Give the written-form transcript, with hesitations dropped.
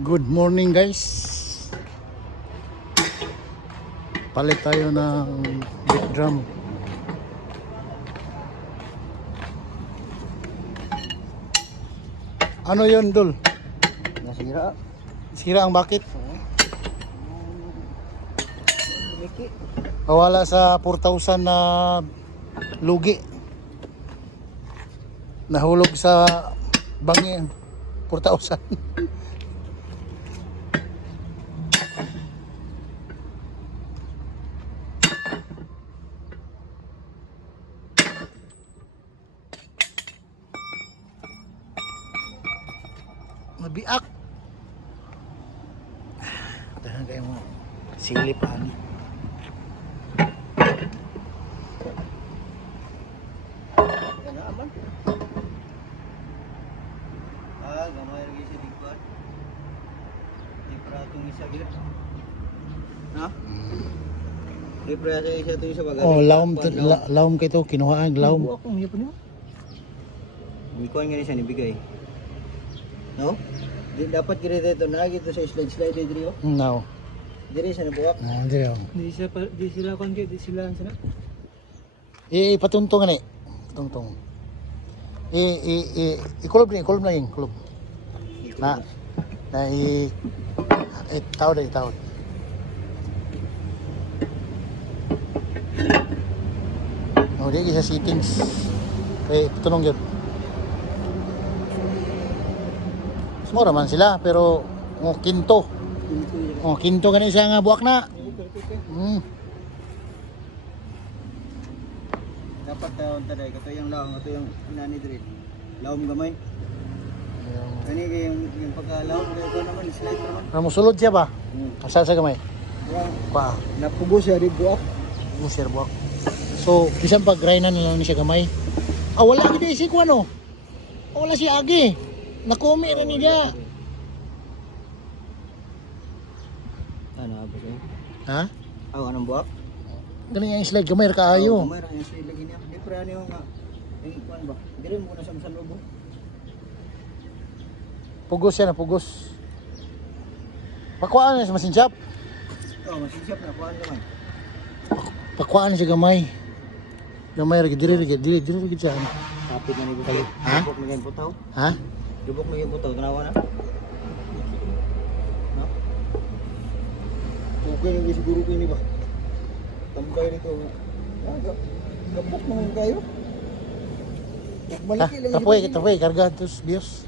Good morning guys. Palit tayo ng beat drum. Ano yun, Dol? Nasira. Sira ang bakit? Miki. Wala sa 4,000 na lugi. Nahulog sa bangi 4,000. Mabiak. Tahan kayo mo. Silipan. Aman. Gamay lagi sa lingkod. Di para itong isa gila. Ha? Di para sa isa itong isa bagay. Oh, laom kayo ito. Kinuha ang laom. Buwak kong hiyap niyo. Bikuan nga rin siya nibigay. No? Di dapat kira dito na gitu sa slide diri oh. No. Diri siya nabuwak. Hindi ako. Di sila kon di sila sana. Patuntong ni. Patuntong. Ikulob na yung kulob. Na tawad. Oh, di sa settings. Tunong yun. Mura man sila pero kinto. Kinto gani siya nga buwak na. Dapat taon taday kato yung laom, kato yung inani diri. Laom gamay. Kani yung pagkalaom ko naman slide naman. Musulod siya ba? Asal sa gamay. Pa. Napugo siya di buwak. Musir buwak. So, bisan pag grainan na lang ni siya gamay. Wala gid si kuno. Wala si Agi. Nakumi na niya. Ano ba siya? Ha? Anong buwak? Gani yung slide gamay ra kaayo. Gamay ra yung slide lagi niya. Di pra niyo nga. Yung kuan ba? Dire mo na sa lobo. Pugos yan, pugos. Pakuan na sa masinjap. Masinsap na kuan naman. Pakuan siya gamay. Gamay ra diri siya. Kapit na ni butaw. Ha? Dubok na yung butaw. Ha? Dubok na yung butaw. Tanawa na. No? Okay na siguro ko ini ba? Tambay nito. Gabok mo kayo. Malaki lang. Tapoy, karga tos bios.